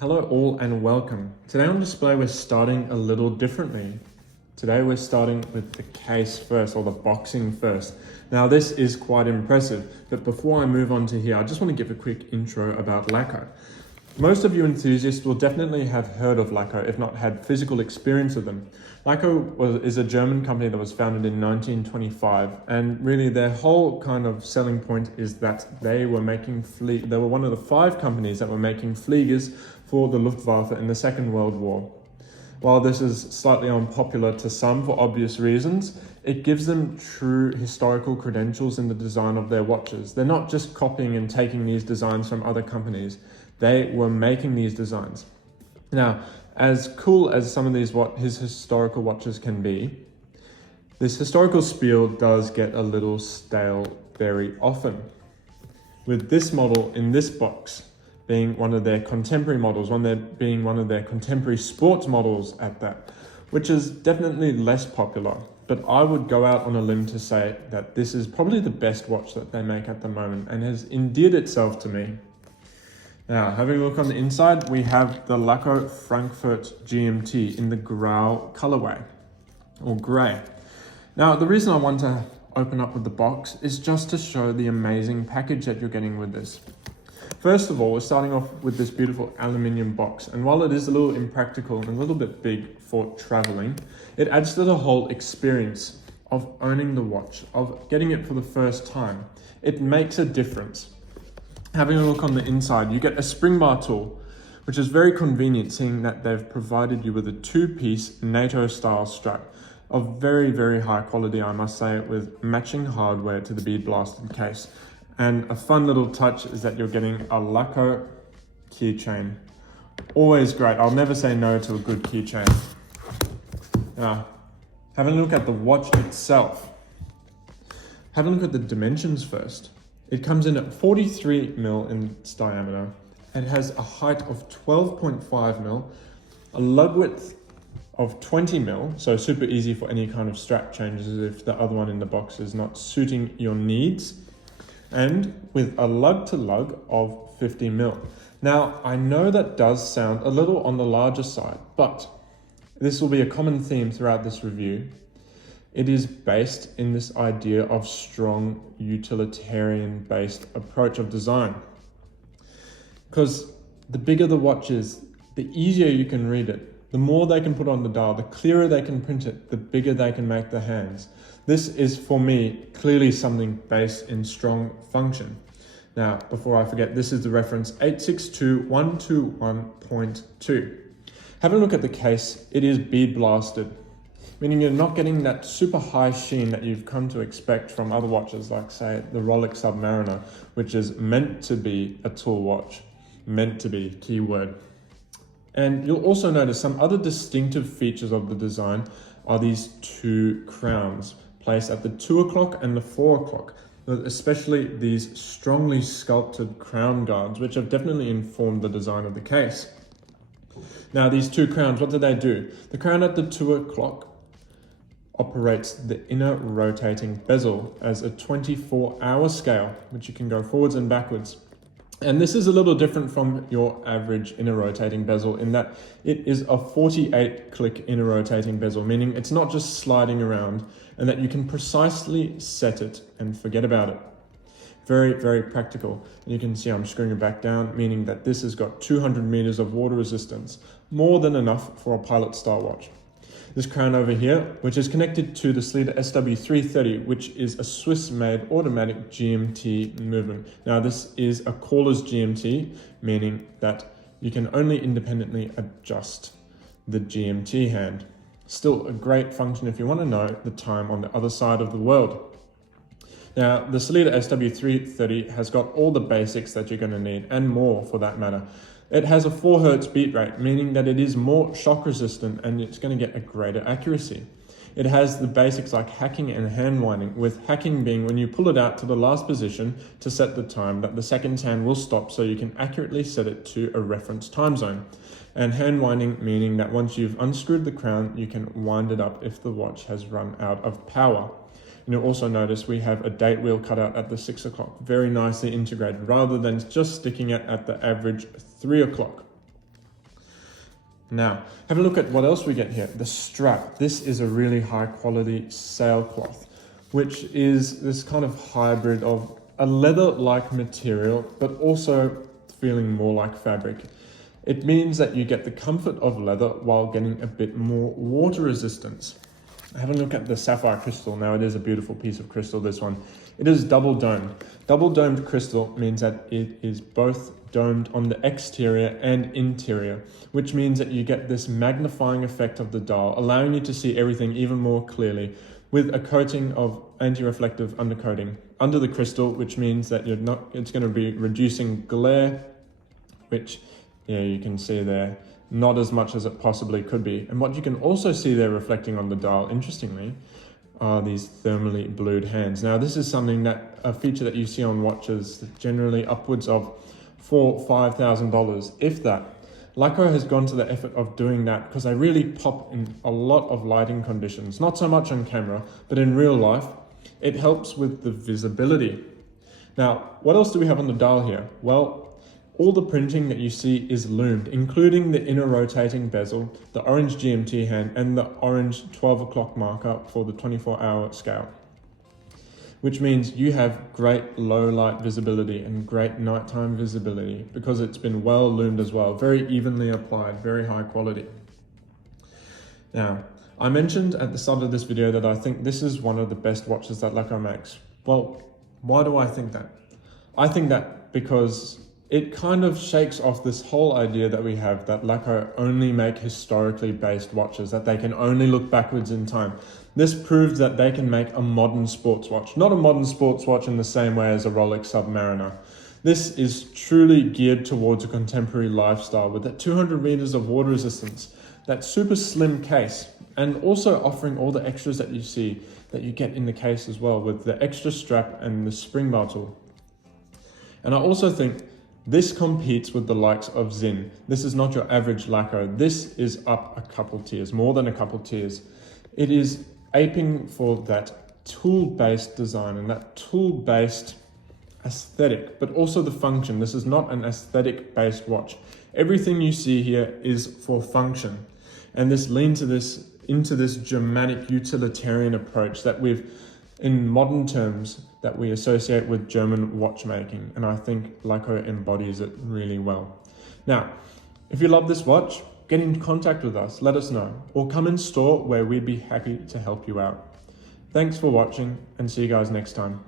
Hello all and welcome. Today on display we're starting a little differently. Today we're starting with the case first, or the boxing first. Now this is quite impressive, but before I move on to here, I just want to give a quick intro about Laco. Most of you enthusiasts will definitely have heard of Laco, if not had physical experience with them. Laco is a German company that was founded in 1925, and really their whole kind of selling point is that they were one of the 5 companies that were making Fliegers for the Luftwaffe in the Second World War. While this is slightly unpopular to some for obvious reasons, it gives them true historical credentials in the design of their watches. They're not just copying and taking these designs from other companies. They were making these designs. Now, as cool as some of his historical watches can be, this historical spiel does get a little stale very often. With this model in this box being one of their contemporary models, being one of their contemporary sports models at that, which is definitely less popular. But I would go out on a limb to say that this is probably the best watch that they make at the moment and has endeared itself to me. Now, having a look on the inside, we have the Laco Frankfurt GMT in the Grau colorway, or grey. Now, the reason I want to open up with the box is just to show the amazing package that you're getting with this. First of all, we're starting off with this beautiful aluminium box, and while it is a little impractical and a little bit big for traveling, it adds to the whole experience of owning the watch, of getting it for the first time. It makes a difference. Having a look on the inside, you get a spring bar tool, which is very convenient, seeing that they've provided you with a 2-piece NATO style strap of very, very high quality, I must say, with matching hardware to the bead blasted case. And a fun little touch is that you're getting a Laco keychain. Always great. I'll never say no to a good keychain. Now, having a look at the watch itself. Having a look at the dimensions first. It comes in at 43 mil in its diameter. It has a height of 12.5 mil, a lug width of 20 mil, so super easy for any kind of strap changes if the other one in the box is not suiting your needs, and with a lug to lug of 50 mil. Now, I know that does sound a little on the larger side, but this will be a common theme throughout this review. It is based in this idea of strong utilitarian-based approach of design. Because the bigger the watch is, the easier you can read it. The more they can put on the dial, the clearer they can print it, the bigger they can make the hands. This is, for me, clearly something based in strong function. Now, before I forget, this is the reference 862121.2. Having a look at the case, it is bead blasted, meaning you're not getting that super high sheen that you've come to expect from other watches, like say the Rolex Submariner, which is meant to be a tool watch, meant to be, keyword. And you'll also notice some other distinctive features of the design are these 2 crowns placed at the 2 o'clock and the 4 o'clock, especially these strongly sculpted crown guards, which have definitely informed the design of the case. Now, these 2 crowns, what do? The crown at the 2 o'clock operates the inner rotating bezel as a 24-hour scale, which you can go forwards and backwards. And this is a little different from your average inner rotating bezel in that it is a 48-click inner rotating bezel, meaning it's not just sliding around, and that you can precisely set it and forget about it. Very, very practical. And you can see I'm screwing it back down, meaning that this has got 200 meters of water resistance, more than enough for a pilot style watch. This crown over here, which is connected to the Sleater SW330, which is a Swiss-made automatic GMT movement. Now, this is a caller's GMT, meaning that you can only independently adjust the GMT hand. Still a great function if you want to know the time on the other side of the world. Now, the Sleater SW330 has got all the basics that you're going to need, and more for that matter. It has a 4 Hz beat rate, meaning that it is more shock resistant and it's going to get a greater accuracy. It has the basics like hacking and hand winding, with hacking being when you pull it out to the last position to set the time that the second hand will stop so you can accurately set it to a reference time zone. And hand winding meaning that once you've unscrewed the crown, you can wind it up if the watch has run out of power. And you'll also notice we have a date wheel cut out at the 6 o'clock, very nicely integrated, rather than just sticking it at the average 3 o'clock. Now, have a look at what else we get here. The strap. This is a really high quality sailcloth, which is this kind of hybrid of a leather-like material, but also feeling more like fabric. It means that you get the comfort of leather while getting a bit more water resistance. Have a look at the sapphire crystal. Now, it is a beautiful piece of crystal, this one. It is double domed. Double domed crystal means that it is both domed on the exterior and interior, which means that you get this magnifying effect of the dial, allowing you to see everything even more clearly, with a coating of anti-reflective undercoating under the crystal, which means that it's going to be reducing glare, which you can see there, not as much as it possibly could be. And what you can also see there reflecting on the dial, interestingly, are these thermally blued hands. Now, this is a feature that you see on watches generally upwards of $4,000-$5,000, if that. Laco has gone to the effort of doing that because they really pop in a lot of lighting conditions, not so much on camera, but in real life. It helps with the visibility. Now, what else do we have on the dial here? Well, all the printing that you see is loomed, including the inner rotating bezel, the orange GMT hand, and the orange 12 o'clock marker for the 24-hour scale, which means you have great low light visibility and great nighttime visibility because it's been well loomed as well, very evenly applied, very high quality. Now, I mentioned at the start of this video that I think this is one of the best watches that Laco makes. Well, why do I think that? I think that because it kind of shakes off this whole idea that we have that Laco only make historically based watches, that they can only look backwards in time. This proves that they can make a modern sports watch, not a modern sports watch in the same way as a Rolex Submariner. This is truly geared towards a contemporary lifestyle with that 200 meters of water resistance, that super slim case, and also offering all the extras that you see that you get in the case as well, with the extra strap and the spring bar tool. And I also think this competes with the likes of Zin. This is not your average Laco. This is up a couple tiers, more than a couple tiers. It is aping for that tool-based design and that tool-based aesthetic, but also the function. This is not an aesthetic-based watch. Everything you see here is for function. And this leans into this Germanic utilitarian approach that in modern terms, that we associate with German watchmaking. And I think Laco embodies it really well. Now, if you love this watch, get in contact with us, let us know, or come in store where we'd be happy to help you out. Thanks for watching and see you guys next time.